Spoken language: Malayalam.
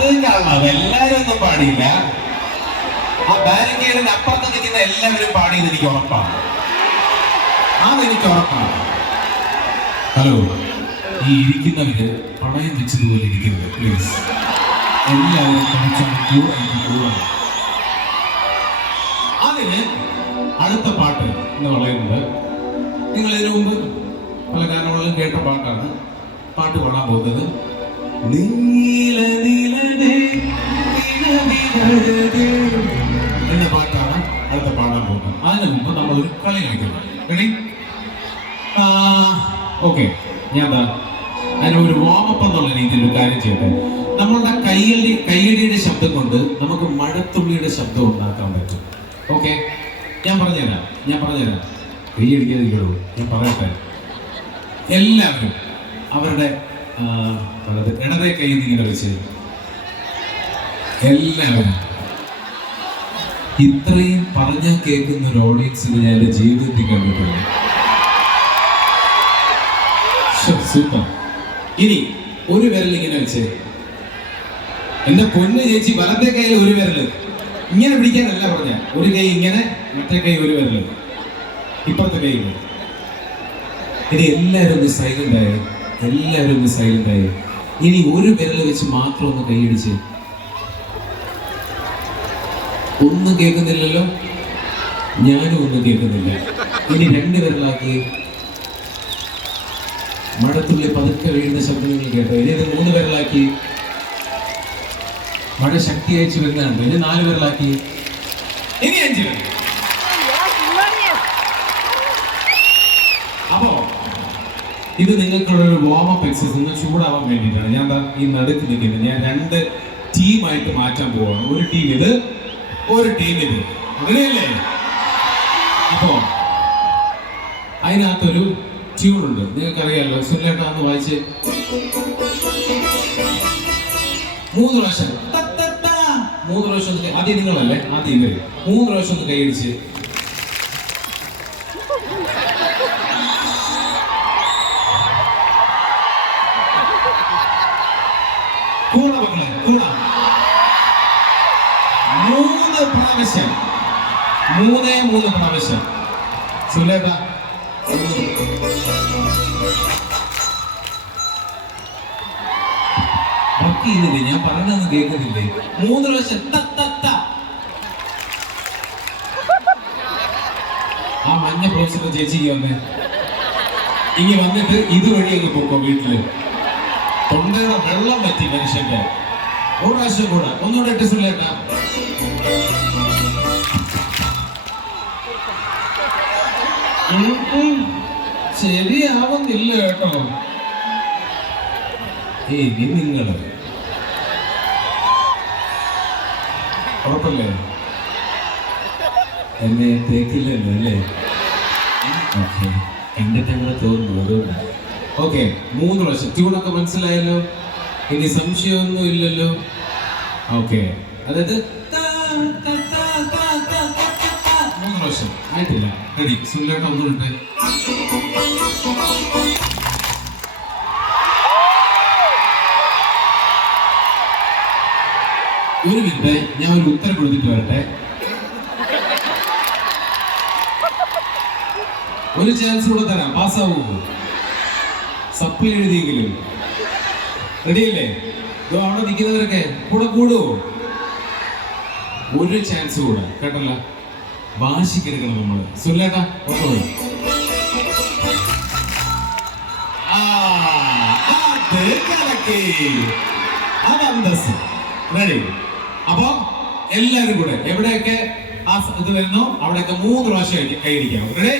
അത് കാണാം എല്ലാരും ഒന്നും പാടിയില്ല. ആ ബാരിക്കേഡിന് അപ്പുറത്ത് നിൽക്കുന്ന എല്ലാവരും പാടിയത് എനിക്ക് ഉറപ്പാണ്. അതെനിക്ക് ഉറപ്പാണ്. ഹലോ ഈ ഇരിക്കുന്നവര് പണയം വെച്ചതുപോലെ ഇരിക്കരുത് പ്ലീസ് എല്ലാവരും അതിന് അടുത്ത പാട്ട് എന്ന് പറയുന്നത് നിങ്ങൾ ഇതിനു മുമ്പ് പല കാരണങ്ങളിലും കേട്ട പാട്ടാണ്. പാട്ട് പാടാൻ പോകുന്നത്. നിലവിലഴകേ എന്ന പാട്ടാണ് അടുത്ത പാടാൻ പോകുന്നത്. അതിന് മുമ്പ് നമ്മളൊരു കളി കളിക്കുന്നു. റെഡി ഓക്കെ ഞാൻ എന്താ അതിന് ഒരു വാമപ്പ് എന്നുള്ള രീതിയിൽ ഒരു കാര്യം ചെയ്യട്ടെ. നമ്മളുടെ കയ്യടി കയ്യടിയുടെ ശബ്ദം കൊണ്ട് നമുക്ക് മഴത്തുള്ളിയുടെ ശബ്ദം ഉണ്ടാക്കാൻ പറ്റും. ഓക്കെ ഞാൻ പറഞ്ഞുതരാം. ഞാൻ പറഞ്ഞുതരാം. കൈയടിക്കാതിരിക്കുള്ളൂ ഞാൻ പറയട്ടെ. എല്ലാവരും അവരുടെ ഇടതേ കൈ ഇങ്ങനെ വെച്ച് എല്ലാവരും. ഇത്രയും പറഞ്ഞാൽ കേൾക്കുന്ന ഒരു ഓഡിയൻസിന് ഞാൻ എന്റെ ജീവിതത്തിൽ കണ്ടിട്ടുണ്ട്. സൂപ്പർ ഇനി ഒരു വിരൽ ഇങ്ങനെ വെച്ചേ. എന്റെ പൊന്ന് ചേച്ചി വലത്തെ കയ്യിൽ ഒരു വിരൽ. ഇങ്ങനെ പിടിക്കാനല്ല പറഞ്ഞ. ഒരു കൈ ഇങ്ങനെ മറ്റേ കൈ ഒരു വിരൽ ഇപ്പുറത്തെ കൈ ഇനി എല്ലാവരും ഒന്ന് സൈലന്റ് ആയി. എല്ലാവരും ഒന്ന് സൈലന്റ് ആയി. ഇനി ഒരു വിരൽ വെച്ച് മാത്രം ഒന്ന് കൈയടിച്ച്. ഒന്നും കേൾക്കുന്നില്ലല്ലോ. ഞാനും ഒന്നും കേൾക്കുന്നില്ല. ഇനി രണ്ട് വിരലാക്കി. മഴത്തുള്ളി പതുക്കെ വീഴുന്ന ശബ്ദങ്ങൾ കേട്ടോ. ഇനി ഇത് മൂന്ന് വിരലാക്കി. മഴ ശക്തി അയച്ചു വരുന്നുണ്ട് ഇനി നാല് വിരലാക്കി. ഇനി അഞ്ച് അപ്പോ ഇത് നിങ്ങൾക്കുള്ളൊരു വാമപ്പ് എക്സസൈസ് ഒന്ന് ചൂടാവാൻ വേണ്ടിയിട്ടാണ്. ഞാൻ ഈ നടുക്ക് നിൽക്കുന്നത്. ഞാൻ രണ്ട് ടീമായിട്ട് മാറ്റാൻ പോവാണ്. ഒരു ടീം ഇത് ഒരു ടീമിന് അങ്ങനെയല്ലേ? അപ്പോ അതിനകത്തൊരു ട്യൂൺ ഉണ്ട്. നിങ്ങൾക്കറിയാലോ സുനിലേട്ടാന്ന് വായിച്ച് മൂന്ന് പ്രാവശ്യം. മൂന്ന് പ്രാവശ്യം ഒന്ന് ആദ്യം നിങ്ങളല്ലേ? ആദ്യം ഇവർ. മൂന്ന് പ്രാവശ്യം ഒന്ന് കൈയടിച്ച്. കൂടാ മക്കളെ കൂട. പ്രാവശ്യം മൂന്നേ മൂന്ന് പ്രാവശ്യം ചെയ്യുന്നില്ലേ ഞാൻ പറഞ്ഞൊന്നും കേൾക്കുന്നില്ലേ? മൂന്ന് പ്രാവശ്യം. ആ മഞ്ഞ പ്രോസിന്റെ ചേച്ചിക്ക് വന്നേ. ഇനി വന്നിട്ട് ഇതുവഴി അങ്ങ് പോക്കോ വീട്ടിൽ. തൊണ്ടയുടെ വെള്ളം പറ്റി മനുഷ്യന്റെ. ഒരു പ്രാവശ്യം കൂടെ. ഒന്നുകൂടെ ഇട്ട് സുല്ലേട്ടാ ഉം. ശരിയാവുന്നില്ല കേട്ടോ. ഇനി നിങ്ങൾ. ഉറപ്പല്ലേ? എന്നെ തേക്കില്ലല്ലോ അല്ലേ? ഓക്കെ. കണ്ടിട്ട് അങ്ങനെ തോന്നുന്നു ഓക്കെ മൂന്ന് പ്രാവശ്യം. ട്യൂണൊക്കെ മനസ്സിലായല്ലോ? ഇനി സംശയമൊന്നും ഇല്ലല്ലോ ഓക്കെ. അതായത് ആയിട്ടില്ല റെഡി സുനിലേട്ട ഒന്നുണ്ട് ഒരു മിനിറ്റ് ഞാൻ ഒരു ഉത്തരം കൊടുത്തിട്ട് വരട്ടെ. ഒരു ചാൻസ് കൂടെ തരാം. പാസ്സാവൂ സപ്ലി എഴുതിയെങ്കിലും. റെഡിയല്ലേ? ഇതോ അവിടെ നിൽക്കുന്നവരൊക്കെ കൂടെ കൂടുവോ? ഒരു ചാൻസ് കൂടെ. കേട്ടല്ല? വാശിക്കെടുക്കണം നമ്മൾ സുലേഖ അന്തസ്സ് റെഡി അപ്പൊ എല്ലാരും കൂടെ എവിടെയൊക്കെ ആ ഇത് വരുന്നോ? അവിടെയൊക്കെ മൂന്ന് പ്രാവശ്യം കൈ- ഇരിക്കാം. റെഡി